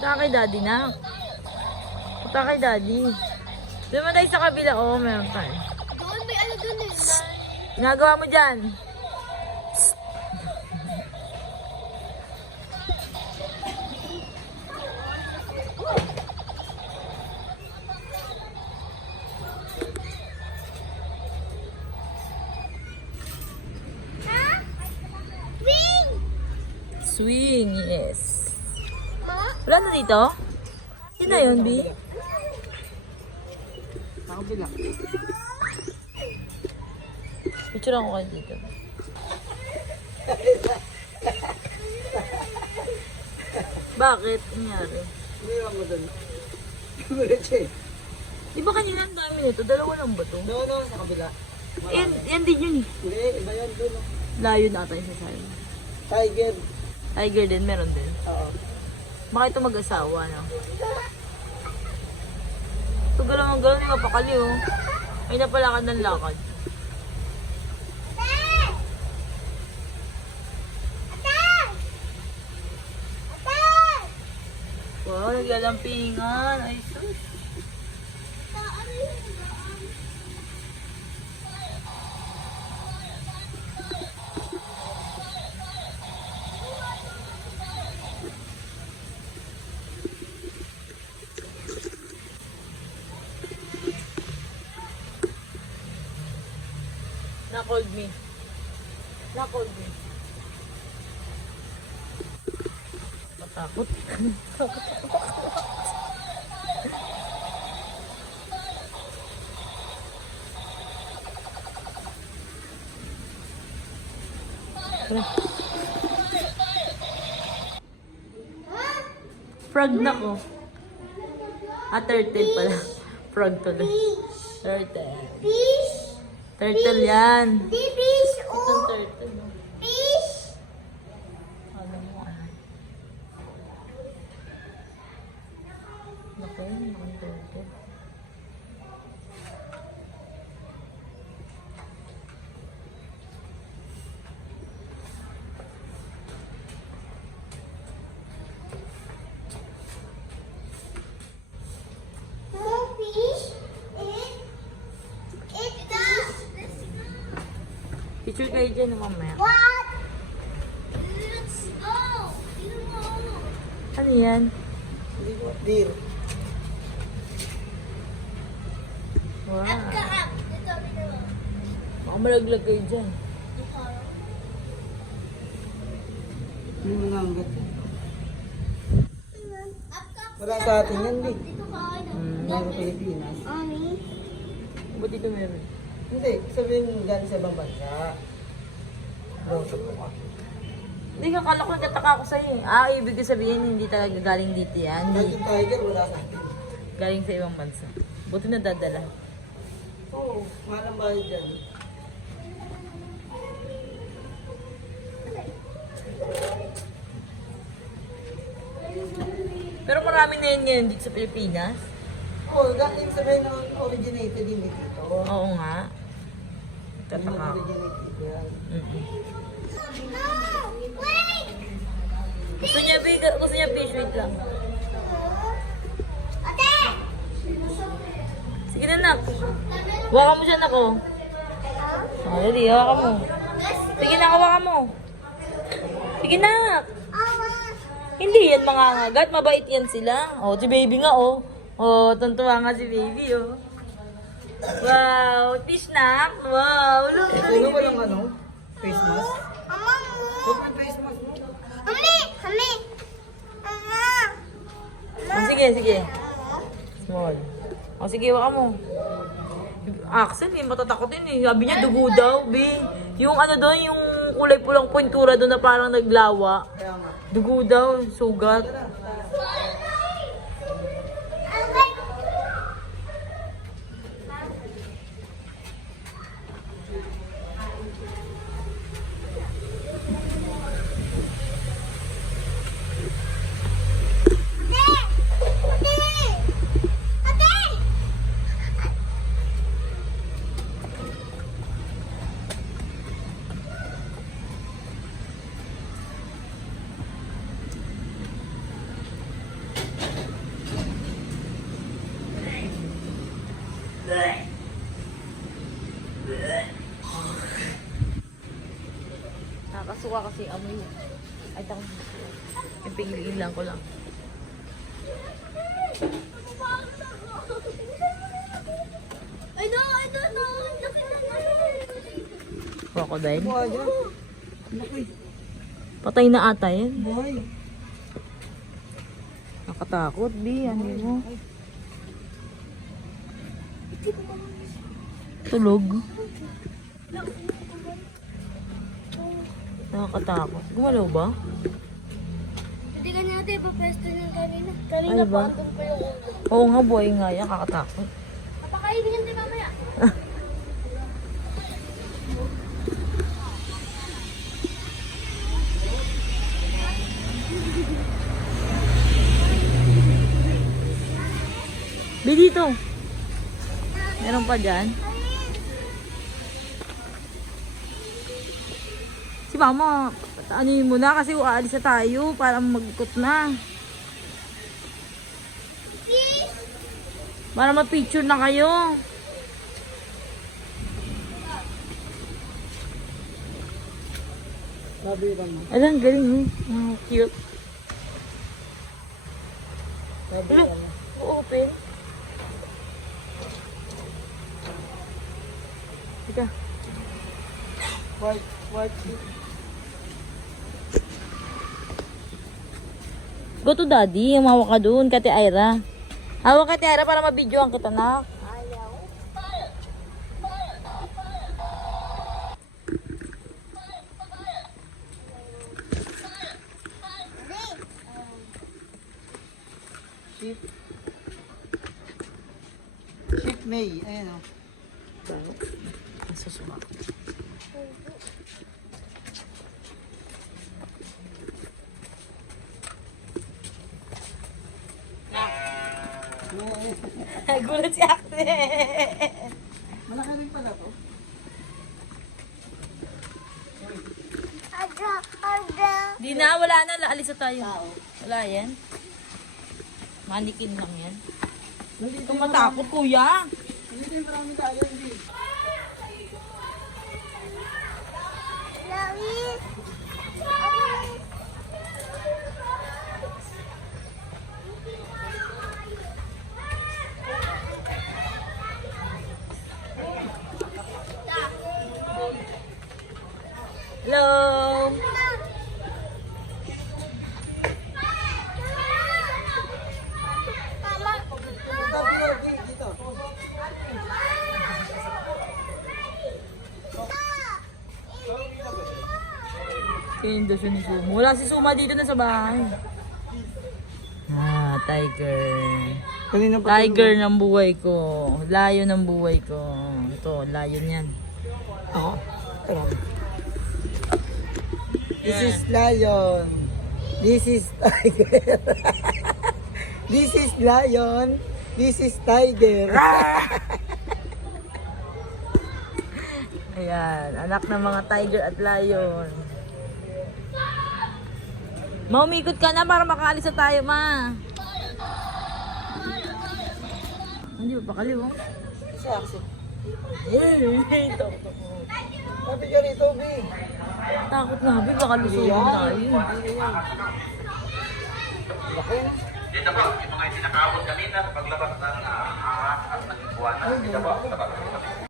Punta kay daddy na. Punta kay daddy. Doon mo tayo sa kabila. Oo, meron tayo. Doon, may ano doon eh. Ginagawa mo dyan. Swing, yes. Wala na dito? Yun na yun, B. Nakabila. Picture ako kayo dito. Bakit? Nangyari? Umiwan mo doon. Gulat Di ba kanina ang dami nito? Dalawa lang ba to? No, sa kabila. Yan din yun eh. Hindi, iba yan doon. Layo na tayo sa sayo. Tiger. Tiger din, meron din. Oo. Bakit ito mag-asawa, no? Ito galaw-galaw, hindi mapakali, oh. May napalakad ng lakad. Wow, naglalampingan. Ay, sus. Na-called me. Na-called me. Matakot. Frog na ko. Turtle pala. Frog tuloy. Turtle. Fish. Turtle yan. Fish. Itong turtle. No? Fish. Alam mo ano. Naku, nakang turtle. More fish. It does. Picture kayo dyan mamaya. What? Let's go. Ano yan? Deer. Wow. Ito. Baka malaglag kayo dyan. Hindi mo nanggat. Wala sa atin yan, di. Meron sa Pilipinas. Mommy. Ba't dito meron? Hindi, sabihin galing sa ibang bansa. Bro, sa buka. Hindi ka, kala ko nagtataka ako sa'yo eh. Ibig ko sabihin, hindi talaga galing dito yan. Kahit yung tiger, wala sa atin. Galing sa ibang bansa. Buti na dadala. Oo, mahal ang bayad dyan. Pero marami na yan ngayon dito sa Pilipinas. Oo, galing sabihin na originated din dito. Oo nga. Hindi Nagtataka na ako. originated yan. Wait. Gusto niya fish, wait lang. Ate. Sige na, nak. Hawakan mo siya, nak, oh. Dali, hawakan mo. Sige na, hawakan mo. Sige na. Hindi yan mga ngagat, mabait yan sila. Oh, si baby nga, oh. Oh, tuntua nga si baby, oh. Wow, fish na. Wow, look. Ano walang ano? Face mask? Mama. Huwag may face mask mo. Mami. Mama. Oh, sige, sige. Small. Oh, sige, hawakan mo. Axel, matatakotin eh. Sabi niya, dugo daw, B. Yung ano doon, yung kulay pulang pintura doon na parang naglawa. Kaya nga. Dugo daw, sugat. suka kasi amoy. Ay, tako. Yung pigilan ko lang. I don't know. Look at that. Crocodile. Buhay dyan. Laki. Patay na ata yan. Buhay. Nakatakot, Bi. Ano mo? Tulog. Nakakatakot. Gumalaw ba? Hindi ka natin ipapesto niyan kanina. Ano ba? Andun pa yung ulo. Oo nga, buhay nga yan. Nakakatakot. Papakainin yan din mamaya. Bi, dito. Meron pa dyan. Si mama, ano mo na kasi aalis na tayo para magkot na. Para ma-picture na kayo. Sabi ka mo. Alam, galing eh. Cute. Sabi Look, ka mo. open. Teka. White sheep. Go to daddy, umawak ka dun, Kati Ira. Hawak Kati Ira para mabidyoan kita na. Sheep. Sheep May. Ayan o. Susunod. Gulat si Akte. Malaki rin pala to. Di na, wala na. Alis na tayo. Wala yan. Manikin lang yan. Nandito Tumatakot, kuya. Nandito yung maraming tayo. Hindi. Hello. Dito. Kendo siya ni Suma. Wala si Suma dito na sa bahay. Ah, tiger. Kanina pa. Tiger ng buhay ko. Lion ng buhay ko. Ito, lion yan. Ako. Ito. This is lion. This is tiger. This is lion. This is tiger. Ayan, anak ng mga tiger at lion. Maumikot ka na para makaalis na tayo, ma. Hindi ba pakaliw, oh? Saksi. Ito. Sabi ka rito, B. Takot nga, Bi. Baka lusuhin tayo. Laki. Dito po, yung mga itinakaabot kanina, paglabas ng at naging buwan. Dito po,